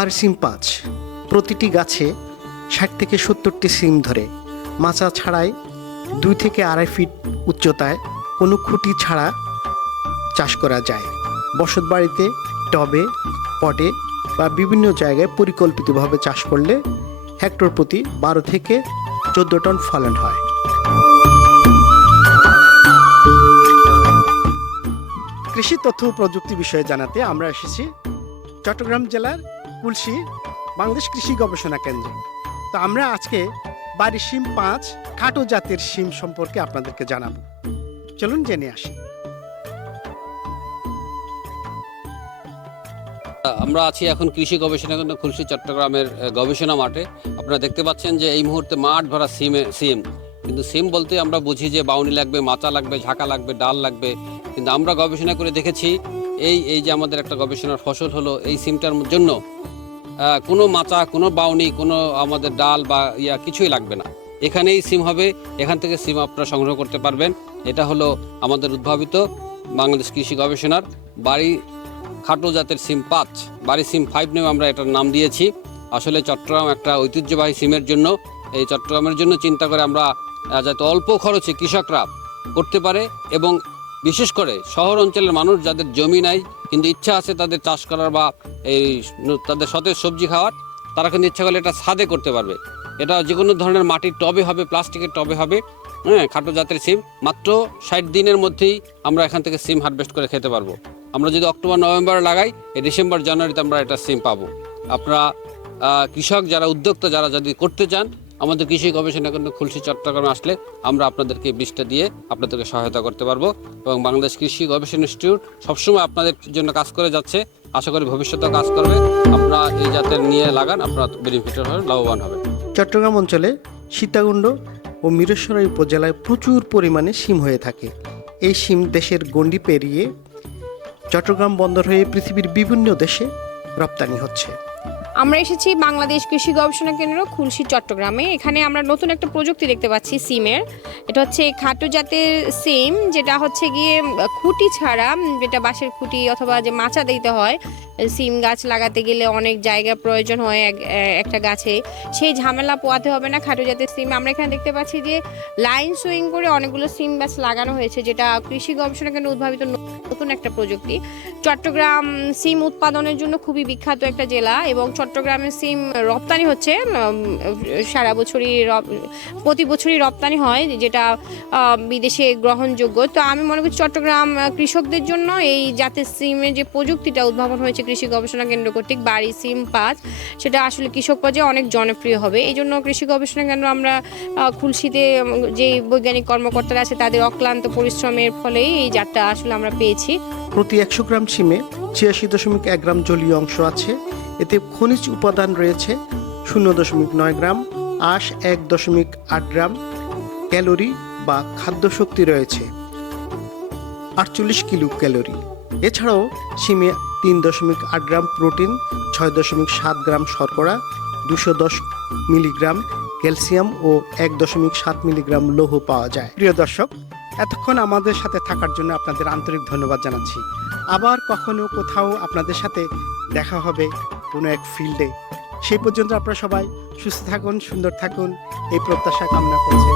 বাড়ি সিম 5, প্রতিটি গাছে 60 থেকে 70টি সিম ধরে। মাচা ছাড়াই 2 থেকে 2.5 ফিট উচ্চতায় কোনো খুঁটি ছাড়া চাষ করা যায়। বসত বাড়িতে, টবে, পটে বা বিভিন্ন জায়গায় পরিকল্পিতভাবে চাষ করলে হেক্টর প্রতি 12 থেকে 14 টন ফলন হয়। কৃষি তথ্য ও প্রযুক্তি বিষয়ে জানাতে আমরা এসেছি চট্টগ্রাম জেলার কুলসি বাংলাদেশ কৃষি গবেষণা কেন্দ্রে। তো আমরা আজকে বাড়ি সিম 5 খাটো জাতের সিম সম্পর্কে আপনাদেরকে জানাবো। চলুন জেনে আসি। আমরা আছি এখন কৃষি গবেষণা কেন্দ্র খুলশী চট্টগ্রামের গবেষণা মাঠে। আপনারা দেখতে পাচ্ছেন যে এই মুহূর্তে মাঠ ভরা সিম, কিন্তু সিম বলতে আমরা বুঝি যে বাউনি লাগবে, মাচা লাগবে, ঝাঁকা লাগবে, ডাল লাগবে। কিন্তু আমরা গবেষণা করে দেখেছি এই যে আমাদের একটা গবেষণার ফসল হলো, এই সিমটার জন্য কোনো মাচা, কোনো বাউনি, কোনো আমাদের ডাল বা কিছুই লাগবে না। এখানেই সিম হবে, এখান থেকে সিম আপনারা সংগ্রহ করতে পারবেন। এটা হলো আমাদের উদ্ভাবিত বাংলাদেশ কৃষি গবেষণার বাড়ি খাটো জাতের সিম 5, বাড়ি সিম 5 নামে আমরা এটার নাম দিয়েছি। আসলে চট্টগ্রাম একটা ঐতিহ্যবাহী সিমের জন্য, এই চট্টগ্রামের জন্য চিন্তা করে আমরা যাতে অল্প খরচে কৃষকরা করতে পারে, এবং বিশেষ করে শহর অঞ্চলের মানুষ যাদের জমি নাই কিন্তু ইচ্ছা আছে তাদের চাষ করার বা তাদের সতেজ সবজি খাওয়ার, তারা কিন্তু ইচ্ছা করলে এটা ছাদে করতে পারবে। এটা যে কোনো ধরনের মাটির টবে হবে, প্লাস্টিকের টবে হবে। খাটো জাতের সিম মাত্র 60 দিনের মধ্যেই আমরা এখান থেকে সিম হারভেস্ট করে খেতে পারবো। আমরা যদি অক্টোবর নভেম্বরে লাগাই, এই ডিসেম্বর জানুয়ারিতে আমরা এটা সিম পাবো। আপনারা কৃষক যারা, উদ্যোক্তা যারা যদি করতে চান, আমাদের কৃষি গবেষণা কেন্দ্র খুলশী চট্টগ্রামে আসলে আমরা আপনাদেরকে বীজটা দিয়ে আপনাদেরকে সহায়তা করতে পারবো। এবং বাংলাদেশ কৃষি গবেষণা ইনস্টিটিউট সবসময় আপনাদের জন্য কাজ করে যাচ্ছে, আশা করি ভবিষ্যতেও কাজ করবে। আপনারা এই জাতের নিয়ে লাগান, আপনারা বেনিফিটেড হবে, লাভবান হবে। চট্টগ্রাম অঞ্চলে সীতাকুণ্ড ও মিরসরাই উপজেলায় প্রচুর পরিমাণে সিম হয়ে থাকে। এই সিম দেশের গণ্ডি পেরিয়ে চট্টগ্রাম বন্দর হয়ে পৃথিবীর বিভিন্ন দেশে রপ্তানি হচ্ছে। আমরা এসেছি বাংলাদেশ কৃষি গবেষণা কেন্দ্র খুলশী চট্টগ্রামে। এখানে আমরা নতুন একটা প্রযুক্তি দেখতে পাচ্ছি সিমের। এটা হচ্ছে খাটো জাতের সিম, যেটা হচ্ছে গিয়ে খুঁটি ছাড়া, যেটা বাঁশের খুঁটি অথবা যে মাচা দিতে হয় সিম গাছ লাগাতে গেলে অনেক জায়গা প্রয়োজন হয় একটা গাছে, সেই ঝামেলা পোয়াতে হবে না খাটো জাতের সিম। আমরা এখানে দেখতে পাচ্ছি যে লাইন সুইং করে অনেকগুলো সিম গাছ লাগানো হয়েছে, যেটা কৃষি গবেষণা কেন্দ্র উদ্ভাবিত নতুন একটা প্রযুক্তি। চট্টগ্রাম সিম উৎপাদনের জন্য খুবই বিখ্যাত একটা জেলা, এবং চট্টগ্রামের সিম রপ্তানি হচ্ছে সারা বছরই, প্রতি বছরই রপ্তানি হয়, যেটা বিদেশে গ্রহণযোগ্য। তো আমি মনে করি চট্টগ্রাম কৃষকদের জন্য এই জাতের সিমের যে প্রযুক্তিটা উদ্ভাবন হয়েছে কৃষি গবেষণা কেন্দ্র কর্তৃক, বাড়ি সিম 5, সেটা আসলে কৃষক পর্যায়ে অনেক জনপ্রিয় হবে। এই জন্য কৃষি গবেষণা কেন্দ্র আমরা খুলশীতে যে বৈজ্ঞানিক কর্মকর্তারা আছে তাদের অক্লান্ত পরিশ্রমের ফলেই এই জাতটা আসলে আমরা পেয়েছি। প্রতি 100 গ্রাম সিমে 86.1 গ্রাম জলীয় অংশ আছে। এতে খনিজ উপাদান রয়েছে 0.9 গ্রাম, আঁশ 1.8 গ্রাম, ক্যালোরি বা খাদ্য শক্তি রয়েছে 48 কিলো ক্যালোরি। এছাড়াও সিমে 3.8 গ্রাম প্রোটিন, 6.7 গ্রাম শর্করা, 210 মিলিগ্রাম ক্যালসিয়াম ও 1.7 মিলিগ্রাম লৌহ পাওয়া যায়। প্রিয় দর্শক, এতক্ষণ আমাদের সাথে থাকার জন্য আপনাদের আন্তরিক ধন্যবাদ জানাচ্ছি। আবার কখনো কোথাও আপনাদের সাথে দেখা হবে কোনো এক ফিল্ডে। সেই পর্যন্ত আপনারা সবাই সুস্থ থাকুন, সুন্দর থাকুন, এই প্রত্যাশা কামনা করছি।